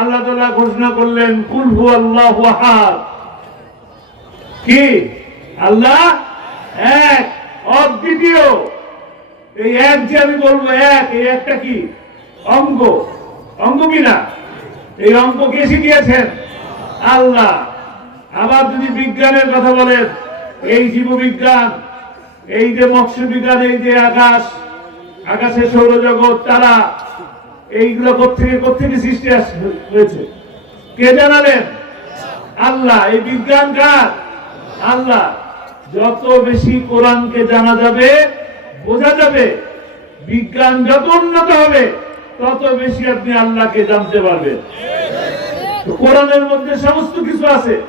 আল্লাহ তাআলা ঘোষণা করলেন, কুল হু আল্লাহ কি? আল্লাহ? এক। অদ্বিতীয়। এই এক যে আমি বলব, এক। এই একটা কি? অঙ্গ। অঙ্গ কি না এই অঙ্ক কে শিখিয়েছেন? আল্লাহ। আবার যদি বিজ্ঞানের কথা বলেন, এই জীববিজ্ঞান, এই যে মৎস্য বিজ্ঞান এই যে আকাশ, আকাশের সৌরজগৎ, তারা এইগুলো কোথেকে কোথেকে সৃষ্টি হয়েছে। কে জানালেন? আল্লাহ। এই বিজ্ঞান কার? আল্লাহ। যত বেশি কোরআনকে জানা যাবে, বোঝা যাবে। বিজ্ঞান যত উন্নত হবে, তত বেশি আপনি আল্লাহকে জানতে পারবেন। কোরআনের মধ্যে সমস্ত কিছু আছে।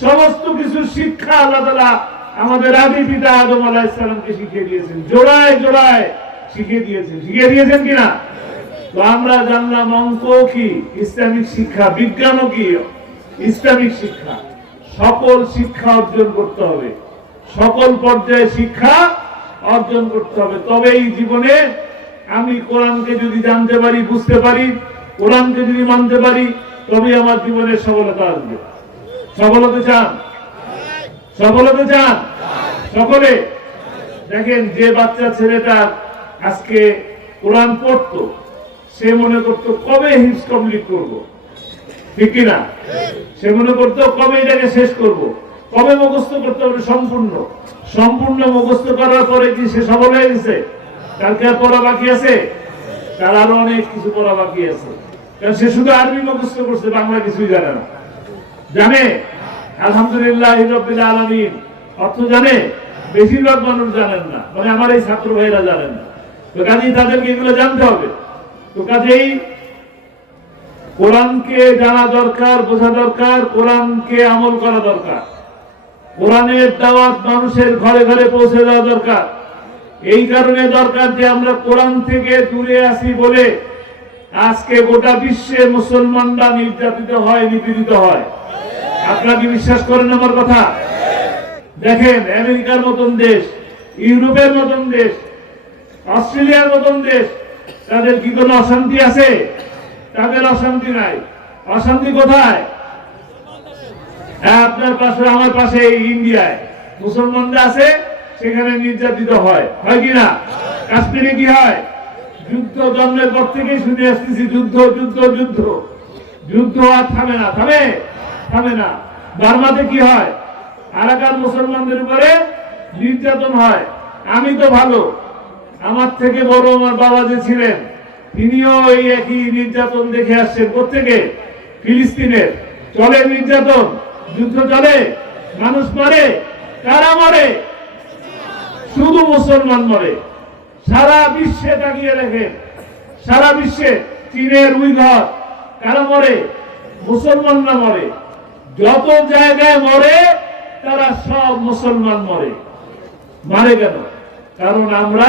সমস্ত কিছু শিক্ষা আল্লাহ তালা আমাদের আদি পিতা আদম আলাহ ইসলামকে শিখিয়ে দিয়েছেন। জোড়ায় জোড়ায় শিখিয়ে দিয়েছেন। শিখিয়ে দিয়েছেন কিনা? আমরা জানলাম অঙ্ক কি? ইসলামিক শিক্ষা বিজ্ঞানও কি? ইসলামিক শিক্ষা। সকল শিক্ষা অর্জন করতে হবে। সকল পর্যায়ে শিক্ষা অর্জন করতে হবে। তবে এই জীবনে আমি কোরআনকে যদি জানতে পারি, বুঝতে পারি, কোরআনকে যদি মানতে পারি তবে আমার জীবনে সফলতা আসবে। সফলতা চান? সফলতা চান? সকলে? দেখেন, যে বাচ্চা ছেলেটা আজকে কোরআন পড়তো সে মনে করতো, কবে হিপস কমপ্লিট করব? ঠিক কিনা সে মনে করতো, কবে এটাকে শেষ করব? কবে মুখস্থ করতে হবে? সম্পূর্ণ। সম্পূর্ণ মুখস্থ করার পরে কি সে সফল হয়ে গেছে তার কি আর পড়া বাকি আছে? তার আরও অনেক কিছু পড়া বাকি আছে। কারণ সে শুধু আরবি মুখস্থ করছে, বাংলা কিছুই জানে না। জানে? আলহামদুলিল্লাহ রবিল আলমিন। অর্থ জানে? বেশিরভাগ মানুষ জানেন না। মানে আমার এই ছাত্র ভাইরা জানেন না। তো কাজেই তাদেরকে এগুলো জানতে হবে। তো কাজেই কোরআনকে জানা দরকার, বোঝা দরকার, কোরআনকে আমল করা দরকার। কোরআনের দাওয়াত মানুষের ঘরে ঘরে পৌঁছে দেওয়া দরকার। এই কারণে দরকার যে আমরা কোরআন থেকে দূরে আসি বলে আজকে গোটা বিশ্বে মুসলমানরা নির্যাতিত হয়, নিপীড়িত হয়। আপনারা কি বিশ্বাস করেন আমার কথা? দেখেন, আমেরিকার মতন দেশ, ইউরোপের মতন দেশ, অস্ট্রেলিয়ার মতন দেশ তাদের কি কোনো অশান্তি আছে? তাদের অশান্তি নাই। অশান্তি কোথায়? হ্যাঁ, আপনার পাশে আমার পাশে ইন্ডিয়ায়। মুসলমানরা আছে সেখানে নির্যাতিত হয়। হয় কি না? কাশ্মীরে কি হয়? যুদ্ধ জন্মের পর থেকে শুনে আসতেছি যুদ্ধ যুদ্ধ যুদ্ধ। যুদ্ধ আর থামে না। থামে? থামে না। বার্মাতে কি হয়? আরাকান মুসলমানদের উপরে নির্যাতন হয়। আমি তো ভালো। আমার থেকে বড় আমার বাবা যে ছিলেন, তিনিও এই একই নির্যাতন দেখে আসছেন। প্রত্যেকে ফিলিস্তিনের, চলে নির্যাতন, যুদ্ধ চলে, মানুষ মরে, কারা মরে? শুধু মুসলমান মরে। সারা বিশ্বে তাকিয়ে দেখেন, সারা বিশ্বে চীনের উইঘর কারা মরে? মুসলমানরা মরে। যত জায়গায় মরে, তারা সব মুসলমান মরে। মারে কেন? কারণ আমরা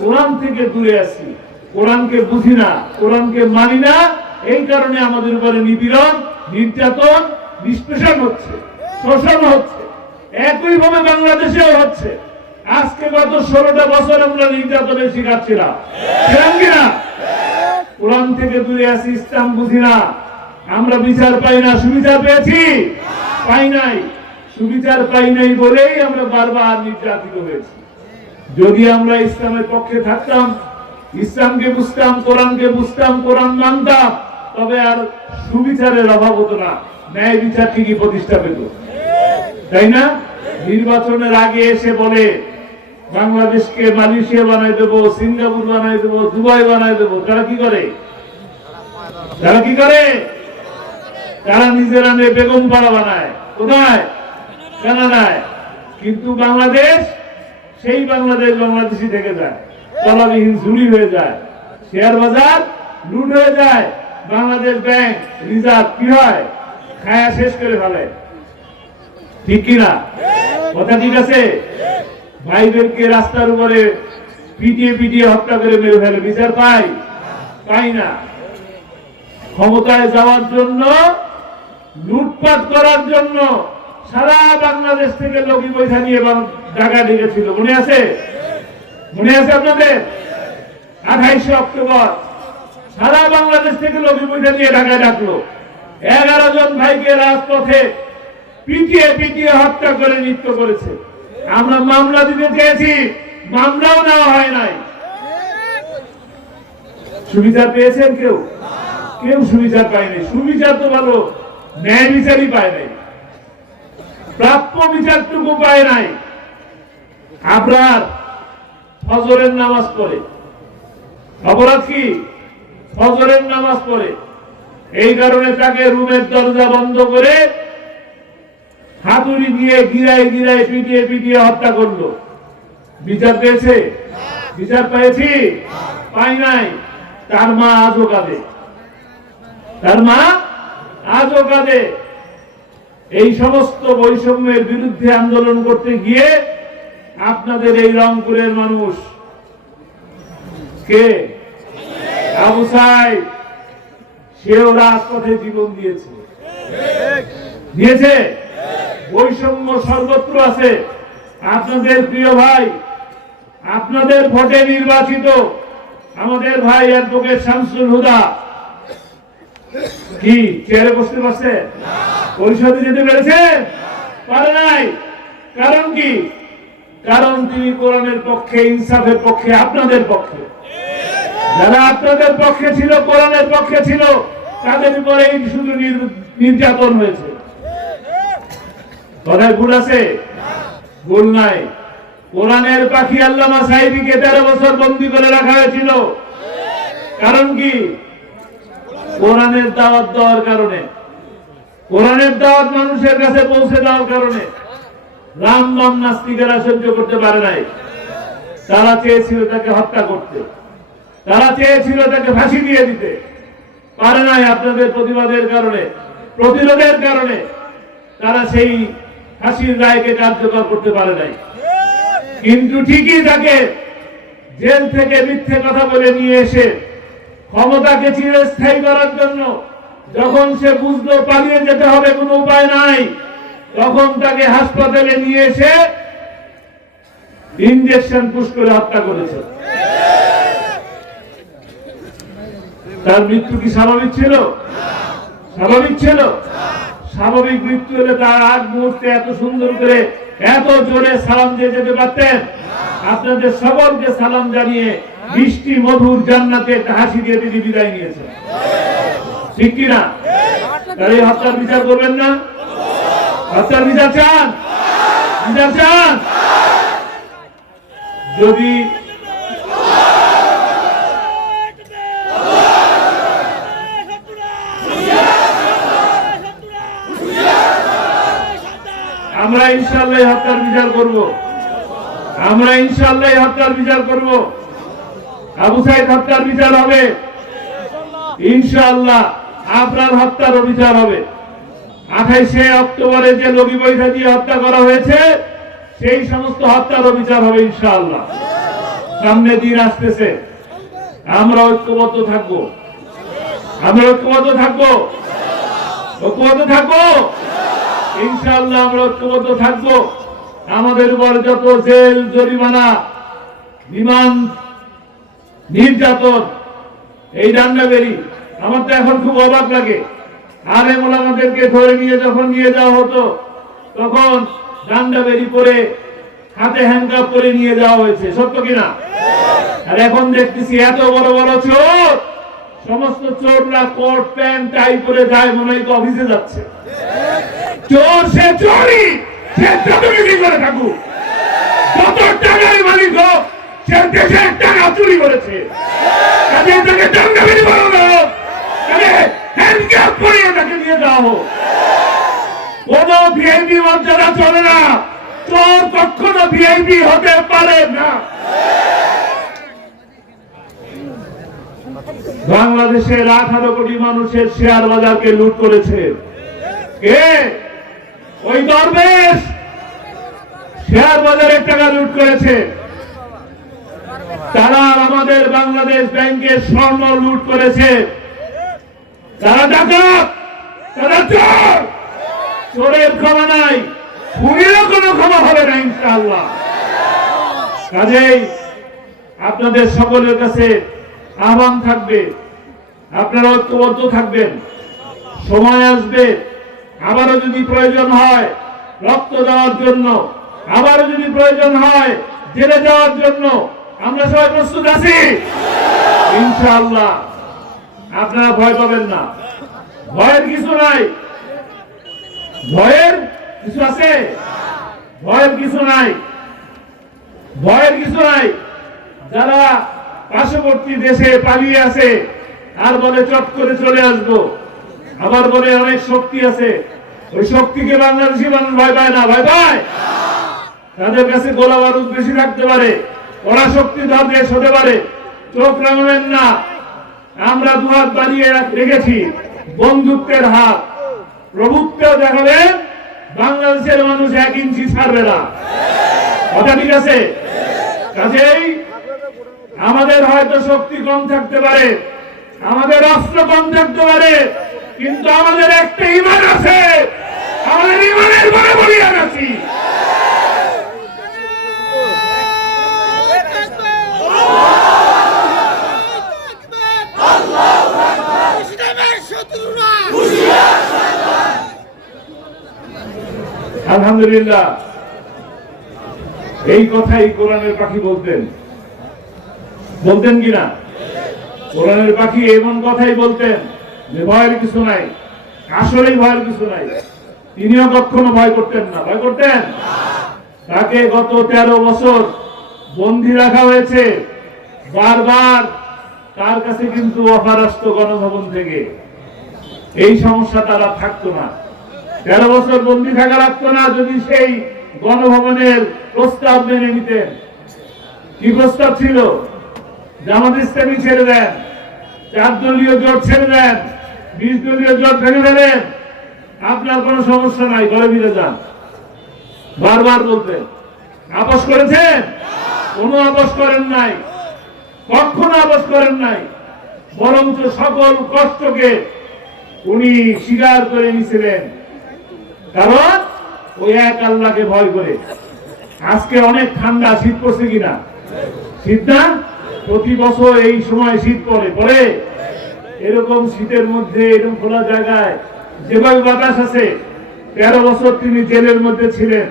কোরআন থেকে দূরে আছি। কোরআনকে বুঝি না, কোরআনকে মানি না, এই কারণে আমাদের উপরে নিপীড়ন, নির্যাতন, নিষ্পেষণ হচ্ছে, শোষণ হচ্ছে, একইভাবে বাংলাদেশেও হচ্ছে। আজকে গত ষোলোটা বছর আমরা নির্যাতনের শিকার ছিলাম। কিনা কোরআন থেকে দূরে আছি, ইসলাম বুঝি না। আমরা বিচার পাই না, সুবিচার পেয়েছি? পাই নাই। সুবিচার পাই নাই বলেই আমরা বারবার নির্যাতিত হয়েছি। যদি আমরা ইসলামের পক্ষে থাকতাম, ইসলামকে বুঝতাম, কোরআনকে বুঝতাম, কোরআন মানতাম, তবে আর সুবিচারের অভাব হতো না। ন্যায় বিচার ঠিকই প্রতিষ্ঠা পেত। তাই না? নির্বাচনের আগে এসে বলে, বাংলাদেশকে মালয়েশিয়া বানাই দেবো, সিঙ্গাপুর বানাই দেবো, দুবাই বানাই দেবো। তারা কি করে? তারা কি করে? তারা নিজেরা নিয়ে বেগম পাড়া বানায়। কোথায়? কানাডায়। কিন্তু বাংলাদেশ সেই বাংলাদেশ বাংলাদেশি থেকে যায়। তলাবিহীন ঝুড়ি হয়ে যায়। শেয়ার বাজার লুট হয়ে যায়। বাংলাদেশ ব্যাংক, রিজার্ভ কি হয়? খায়া শেষ করে ফেলে। ঠিক কিনা কথা ঠিক আছে? ভাইদেরকে রাস্তার উপরে পিটিয়ে পিটিয়ে হত্যা করে মেরে ফেলে। বিচার পাই? পাই না। ক্ষমতায় যাওয়ার জন্য, লুটপাট করার জন্য সারা বাংলাদেশ থেকে লগি পয়সা নিয়ে ঢাকা ঢেকেছিল মনে আছে? মনে আছে আপনাদের? আঠাইশে অক্টোবর। সারা বাংলাদেশ থেকে লগি পয়সা নিয়ে ঢাকায় ডাকলো। এগারো জন ভাইকে রাজপথে পিটিয়ে পিটিয়ে হত্যা করে নৃত্য করেছে। আমরা মামলা দিতে চেয়েছি, মামলাও নেওয়া হয় নাই। সুবিধা পেয়েছেন কেউ? কেউ সুবিচার পায়নি। সুবিচার তো ভালো, ন্যায় বিচারই পায় নাই। প্রাপ্য বিচারটুকু পায় নাই। আপনার ফজরের নামাজ পড়ে। অপরাধ কি ফজরের নামাজ পড়ে। এই কারণে তাকে রুমের দরজা বন্ধ করে হাতুড়ি দিয়ে গিরায় গিরায় পিটিয়ে পিটিয়ে হত্যা করল। বিচার পেয়েছে? বিচার পেয়েছি পাই নাই। তার মা আজও কাঁদে। তার মা আজও কাঁদে। এই সমস্ত বৈষম্যের বিরুদ্ধে আন্দোলন করতে গিয়ে আপনাদের এই রংপুরের মানুষ কে? আবু সাহেব সেও রাজপথে জীবন দিয়েছে। দিয়েছে? বৈষম্য সর্বত্র আছে। আপনাদের প্রিয় ভাই, আপনাদের ভোটে নির্বাচিত আমাদের ভাই অ্যাডভোকেট শামসুল হুদা। কি, চেয়ারে বসতে পারছে? পরিষদে যেতে পেরেছে? পারে নাই। কারণ কি? কারণ তিনি কোরআনের পক্ষে, ইনসাফের পক্ষে, আপনাদের পক্ষে। যারা আপনাদের পক্ষে ছিল, কোরআনের পক্ষে ছিল, তাদের উপরেই শুধু নির্যাতন হয়েছে। কথায় ভুল আছে? ভুল নাই। কোরআনের পাখি আল্লামা সাহেবিকে তেরো বছর বন্দি করে রাখা হয়েছিল। কারণ কি? কোরআনের দাওয়াত দেওয়ার কারণে। কোরআনের দাওয়াত মানুষের কাছে পৌঁছে দেওয়ার কারণে রাম নাম নাস্তিকেরা সহ্য করতে পারে নাই। তারা চেয়েছিল তাকে হত্যা করতে। তারা চেয়েছিল তাকে ফাঁসি দিয়ে দিতে। পারে নাই আপনাদের প্রতিবাদের কারণে, প্রতিরোধের কারণে তারা সেই ফাঁসির রায়কে কার্যকর করতে পারে নাই। কিন্তু ঠিকই তাকে জেল থেকে মিথ্যে কথা বলে নিয়ে এসে ক্ষমতাকে চিরস্থায়ী করার জন্য যখন সে বুঝলো পালিয়ে যেতে হবে, কোনো উপায় নাই, তখন তাকে হাসপাতালে নিয়ে এসে ইঞ্জেকশন পুশ করে হত্যা করেছে। তার মৃত্যু কি স্বাভাবিক ছিল? স্বাভাবিক ছিল? স্বাভাবিক মৃত্যু হলে তার আগ মুহূর্তে এত সুন্দর করে এত জোরে সালাম দিয়ে যেতে পারতেন। আপনাদের সকলকে সালাম জানিয়ে বৃষ্টি মধুর জান্নাতে হাসি দিয়ে তিনি বিদায় নিয়েছেন। ঠিক কিনা? তাহলে হত্যার বিচার করবেন না? হত্যার বিচার চান? বিচার চান? যদি আমরা ইনশাল্লাহ হত্যার বিচার করব। আমরা ইনশাল্লাহ হত্যার বিচার করব। আবু সাইদ হত্যার বিচার হবে। ইনশাআল্লাহ। আপনার হত্যার বিচার হবে। আঠাইশে অক্টোবরে যে লগি বৈঠা দিয়ে হত্যা করা হয়েছে, সেই সমস্ত হত্যার বিচার হবে ইনশাআল্লাহ। সামনে দিন আসতেছে। আমরা ঐক্যবদ্ধ থাকব। আমরা ঐক্যবদ্ধ থাকব। ঐক্যবদ্ধ থাকব। ইনশাআল্লাহ আমরা ঐক্যবদ্ধ থাকব। আমাদের উপর যত জেল, জরিমানা বিমান নির্যাতন, এই ডান্ডা বেরি আমার তো এখন খুব অবাক লাগে। আরে মোলামাদেরকে ধরে নিয়ে যখন নিয়ে যাওয়া হতো, তখন ডান্ডা বেরি পরে, হাতে হ্যান্ডকাপ করে নিয়ে যাওয়া হয়েছে। সত্য কিনা আর এখন দেখতেছি এত বড় বড় চোর! সমস্ত চোররা কোট, প্যান্ট, টাই করে যায়, মনে হয় অফিসে যাচ্ছে। চোর সে চোরই! সে যতটুকু করে থাকুক। যত টাকার মালিক হোক, সে দেশের টাকা চুরি করেছে। কাজে তাকে দণ্ডা বেরি তাকে হ্যান্ডক্যাপ পারে না। বাংলাদেশের আঠারো কোটি মানুষের শেয়ার বাজারকে লুট করেছে। কে? ওই দরবেশ। শেয়ার বাজারের টাকা লুট করেছে। তারা আমাদের বাংলাদেশ ব্যাংকের স্বর্ণ লুট করেছে। তারা ডাকাত তারা চোর চোরের ক্ষমা নাই, খুনিরও কোনো ক্ষমা হবে না, ইনশাআল্লাহ। কাজেই আপনাদের সকলের কাছে আহ্বান থাকবে, আপনারা ঐক্যবদ্ধ থাকবেন। সময় আসবে, আবারও যদি প্রয়োজন হয়, রক্ত দেওয়ার জন্য, আবারও যদি প্রয়োজন হয়, জেলে যাওয়ার জন্য, আমরা সবাই প্রস্তুত আছি। ইনশাআল্লাহ। আপনারা ভয় পাবেন না। ভয়ের কিছু নাই। ভয়ের কিছু আছে? ভয়ের কিছু নাই। ভয়ের কিছু নাই। যারা পার্শ্ববর্তী দেশে পালিয়ে আছে আর বলে চট করে চলে আসব। আবার বলে অনেক শক্তি আছে। ওই শক্তিকে বাংলাদেশি মানুষ ভয় পায় না। ভয় পায়? তাদের কাছে গোলা বারুদ বেশি থাকতে পারে। ওরা শক্তি দেশ হতে পারে। চোখ রাঙবেন না। আমরা দুহাত বাড়িয়ে রাখ- রেখেছি। বন্ধুত্বের হাত প্রভুত্বেও দেখাবেন বাংলাদেশের মানুষ এক ইঞ্চি ছাড়বে না। কথা ঠিক আছে? কাজেই আমাদের হয়তো শক্তি কম থাকতে পারে, আমাদের অস্ত্র কম থাকতে পারে, কিন্তু আমাদের একটা ইমান আছে। আমাদের ইমানের বড় বলিয়ান আছি। আলহামদুলিল্লাহ। এই কথাই কোরআনের পাখি বলতেন। বলতেন কিনা কোরআনের পাখি এমন কথাই বলতেন যে ভয়ের কিছু নাই। আসলেই ভয়ের কিছু নাই। তিনিও কখনো ভয় করতেন না। ভয় করতেন? তাকে গত তেরো বছর বন্দি রাখা হয়েছে। বারবার তার কাছে কিন্তু অফার গণভবন থেকে। এই সমস্যা তারা থাকতো না। তেরো বছর বন্দি থাকা লাগতো না যদি সেই গণভবনের প্রস্তাব মেনে নিতেন, কি প্রস্তাব ছিল? জামাত ইসলামী ছেড়ে দেন, চার দলীয় জোট ছেড়ে দেন, বিশ দলীয় জোট ভেঙে ফেলেন, আপনার কোনো সমস্যা নাই, ঘরে ফিরে যান। বারবার বলতেন আপোষ করেছেন? কোনো আপোষ করেন নাই, কখনো আপোষ করেন নাই, বরঞ্চ সকল কষ্টকে উনি স্বীকার করে নিয়েছিলেন কারণ ওই এক আল্লাহকে ভয় করে। আজকে অনেক ঠান্ডা, শীত পড়ছে কিনা? শীত না? প্রতি বছর এই সময় শীত পড়ে পড়ে। এরকম শীতের মধ্যে, এরকম খোলা জায়গায়, যেভাবে বাতাস আছে, তেরো বছর তিনি জেলের মধ্যে ছিলেন।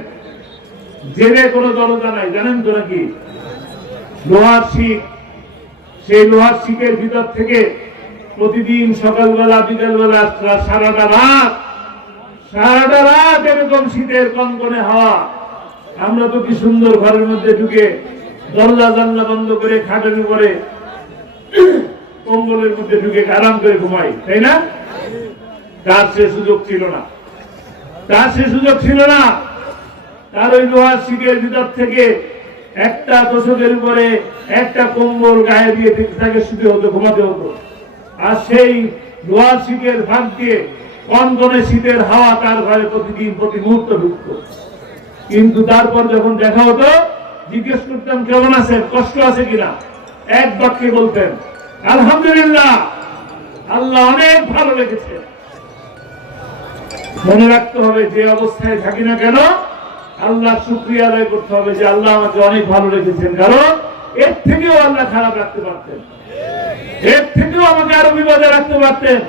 জেলে কোনো দরজা নাই, জানেন তো নাকি? লোহার শিখ, সেই লোহার শিখের ভিতর থেকে প্রতিদিন সকালবেলা, বিকালবেলা, সারাটা রাত সারাটা রাত এরকম শীতের কনকনে হাওয়া। আমরা তো কি সুন্দর ঘরের মধ্যে ঢুকে দরজা, জানলা বন্ধ করে খাটের উপরে কম্বলের মধ্যে ঢুকে আরাম করে ঘুমাই, তাই না? তার সে সুযোগ ছিল না। তার সে সুযোগ ছিল না। তার ওই লোহার শিখের ভিতর থেকে একটা তোষকের উপরে একটা কম্বল গায়ে দিয়ে তাকে শুতে হতো, ঘুমাতে হতো। আর সেই লোহার শিখের ভাগ দিয়ে কনকনে শীতের হাওয়া তার ঘরে প্রতিদিন, প্রতি মুহূর্ত ঢুকত। কিন্তু তারপর যখন দেখা হতো, জিজ্ঞেস করতাম কেমন আছেন কষ্ট আছে কিনা? এক বাক্যে বলতেন, আলহামদুলিল্লাহ, আল্লাহ অনেক ভালো লেগেছে মনে রাখতে হবে, যে অবস্থায় থাকি না কেন, আল্লাহ শুক্রিয়া আদায় করতে হবে যে আল্লাহ আমাকে অনেক ভালো রেখেছেন। কারণ এর থেকেও আল্লাহ খারাপ রাখতে পারতেন। এর থেকেও আমাকে আরও বিপদে রাখতে পারতেন।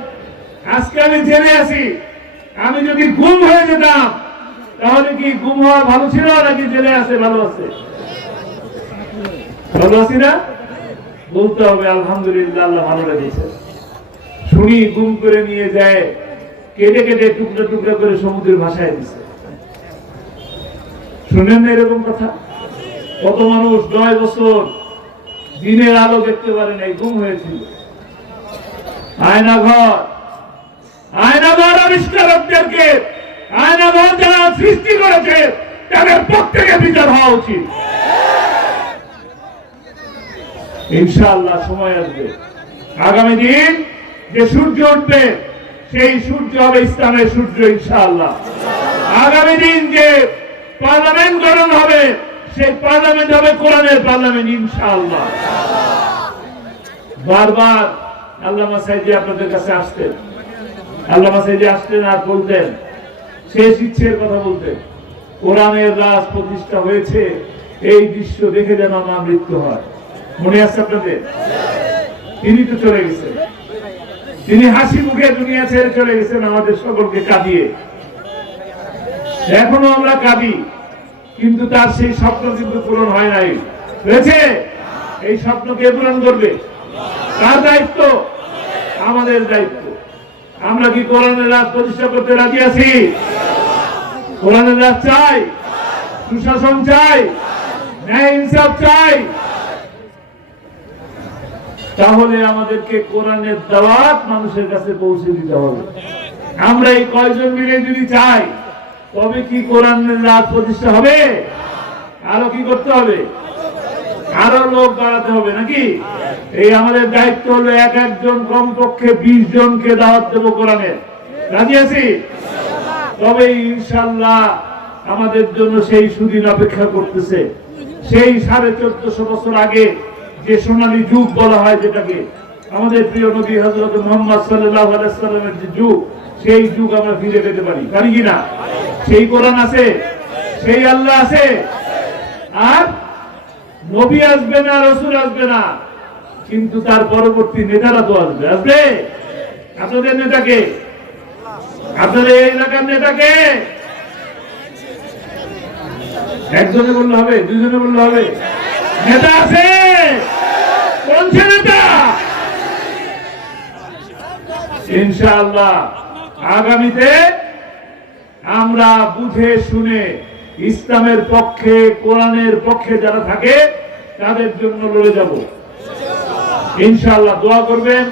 আজকে আমি জেনে আছি, আমি যদি গুম হয়ে যেতাম, তাহলে কি গুম হওয়া ভালো ছিল নাকি জেলে আছে ভালো আছে? ভালো আছি না? বলতে হবে, আলহামদুলিল্লাহ ভালো রেখেছে। শুনি, গুম করে নিয়ে যায়, কেটে কেটে টুকরো টুকরো করে সমুদ্রের ভাষায় দিছে। শুনেন না এরকম কথা? কত মানুষ নয় বছর দিনের আলো দেখতে পারে নাই, গুম হয়েছিল। আয়না ঘর আয়না ঘর আবিষ্কারকদেরকে আয়না ঘর যারা সৃষ্টি করেছে, তাদের প্রত্যেকে বিচার হওয়া উচিত। ইনশাআল্লাহ সময় আসবে। আগামী দিন যে সূর্য উঠবে, সেই সূর্য হবে ইসলামের সূর্য, ইনশাআল্লাহ। আগামী দিন যে পার্লামেন্ট গঠন হবে, সেই পার্লামেন্ট হবে কোরআনের পার্লামেন্ট, ইনশাআল্লাহ। বারবার আল্লামা সাইদি আপনাদের কাছে আসতেন। আল্লামা সাইদি আসতেন আর বলতেন শেষ ইচ্ছের কথা বলতেন কোরআনের রাজ প্রতিষ্ঠা হয়েছে, এই দৃশ্য দেখে যেন আমার মৃত্যু হয়। মনে আছে আপনাদের? তিনি তো চলে গেছেন। তিনি হাসি মুখে দুনিয়া ছেড়ে চলে গেছেন আমাদের সকলকে কাঁদিয়ে। এখনও আমরা কাঁদি, কিন্তু তার সেই স্বপ্ন কিন্তু পূরণ হয় নাই। হয়েছে এই স্বপ্ন কে পূরণ করবে। কার দায়িত্ব? আমাদের দায়িত্ব। আমরা কি কোরআনের রাজ প্রতিষ্ঠা করতে রাজি আছি? কোরআনের রাজ চাই? সুশাসন চাই? ন্যায় ইনসাফ চাই? তাহলে আমাদেরকে কোরআনের দাওয়াত মানুষের কাছে পৌঁছে দিতে হবে। আমরা এই কয়জন মিলে যদি চাই, তবে কি কোরআনের রাত প্রতিষ্ঠা হবে? আরও কি করতে হবে? আরও লোক বাড়াতে হবে নাকি? এই আমাদের দায়িত্ব হলো এক একজন কমপক্ষে বিশ জনকে দাওয়াত দেবো কোরআনের রাজি আছি? তবে ইনশাল্লাহ আমাদের জন্য সেই সুদিন অপেক্ষা করতেছে। সেই সাড়ে চোদ্দশো বছর আগে যে সোনালী যুগ বলা হয় যেটাকে, আমাদের প্রিয় নবী হজরত মোহাম্মদ আলাইসাল্লামের যে যুগ, সেই যুগ আমরা ফিরে পেতে পারি। পারি কিনা সেই কোরআন আছে? সেই আল্লাহ আছে? আর নবী আসবে না, রসুল আসবে না। কিন্তু তার পরবর্তী নেতারা তো আসবে আসবে? আপনাদের নেতাকে আপনাদের এলাকার নেতাকে একজনে বললে হবে, দুজনে বললে হবে। নেতা আছে? কোন নেতা। ইনশাআল্লাহ, আগামীতে আমরা বুঝে শুনে ইসলামের পক্ষে, কোরআনের পক্ষে যারা থাকে, তাদের জন্য লড়ে যাব। ইনশাআল্লাহ দোয়া করবেন।